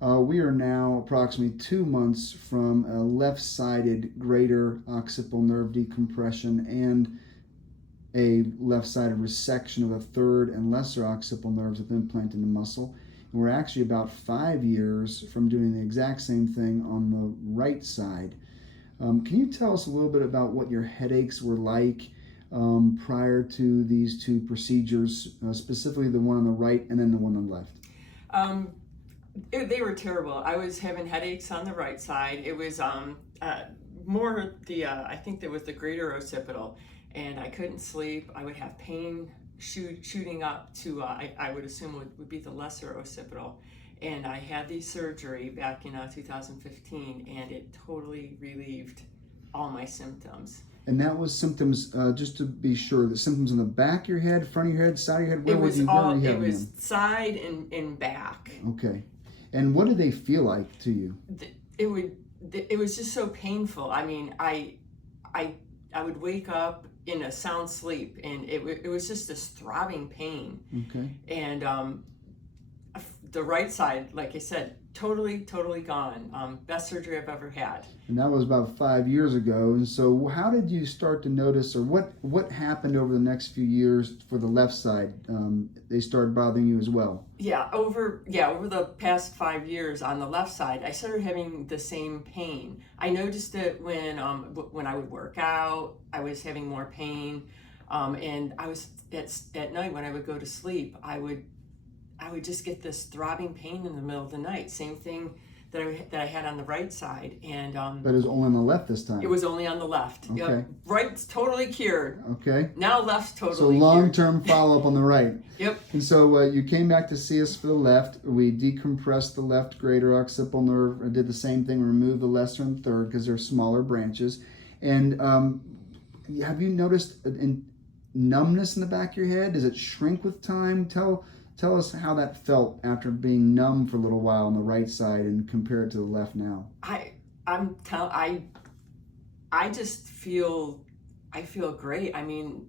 We are now approximately 2 months from a left-sided greater occipital nerve decompression and a left-sided resection of a third and lesser occipital nerves with implant in the muscle. And we're actually about 5 years from doing the exact same thing on the right side. Can you tell us a little bit about what your headaches were like prior to these two procedures, specifically the one on the right and then the one on the left? They were terrible. I was having headaches on the right side. It was more the, I think there was the greater occipital, and I couldn't sleep. I would have pain shooting up to, I would assume would be the lesser occipital. And I had the surgery back in 2015, and it totally relieved all my symptoms. And that was symptoms, just to be sure, the symptoms on the back of your head, front of your head, side of your head? It was them? side and back. Okay. And what did they feel like to you? It was just so painful. I mean, I would wake up in a sound sleep, and it was just this throbbing pain. Okay. And the right side, like I said, totally gone. Best surgery I've ever had. And that was about 5 years ago. And so how did you start to notice, or what happened over the next few years for the left side? They started bothering you as well? Over the past 5 years on the left side, I started having the same pain. I noticed it when I would work out, I was having more pain. And I was at night when I would go to sleep, I would just get this throbbing pain in the middle of the night. Same thing that I had on the right side. And but it was only on the left this time? It was only on the left. Okay. Yep. Right's totally cured. Okay. Now left's totally cured. So long-term follow-up on the right. Yep. And so you came back to see us for the left. We decompressed the left greater occipital nerve, did the same thing, removed the lesser and third because they're smaller branches. And have you noticed numbness in the back of your head? Does it shrink with time? Tell us how that felt after being numb for a little while on the right side and compare it to the left now. I just feel great. I mean,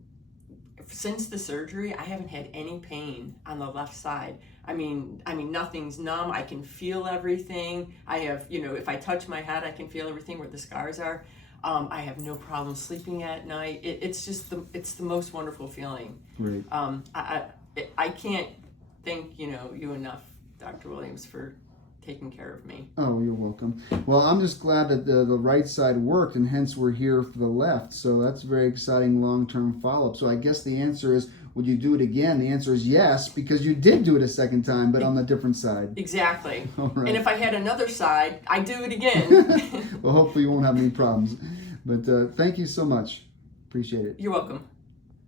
since the surgery, I haven't had any pain on the left side. I mean, nothing's numb. I can feel everything. I have, if I touch my head, I can feel everything where the scars are. I have no problem sleeping at night. It's the most wonderful feeling. Great. I can't thank you enough, Dr. Williams, for taking care of me. Oh, you're welcome. Well, I'm just glad that the right side worked, and hence we're here for the left. So that's very exciting long-term follow-up. So I guess the answer is, would you do it again? The answer is yes, because you did do it a second time, but on the different side. Exactly. All right. And if I had another side, I'd do it again. Well, hopefully you won't have any problems. But thank you so much. Appreciate it. You're welcome.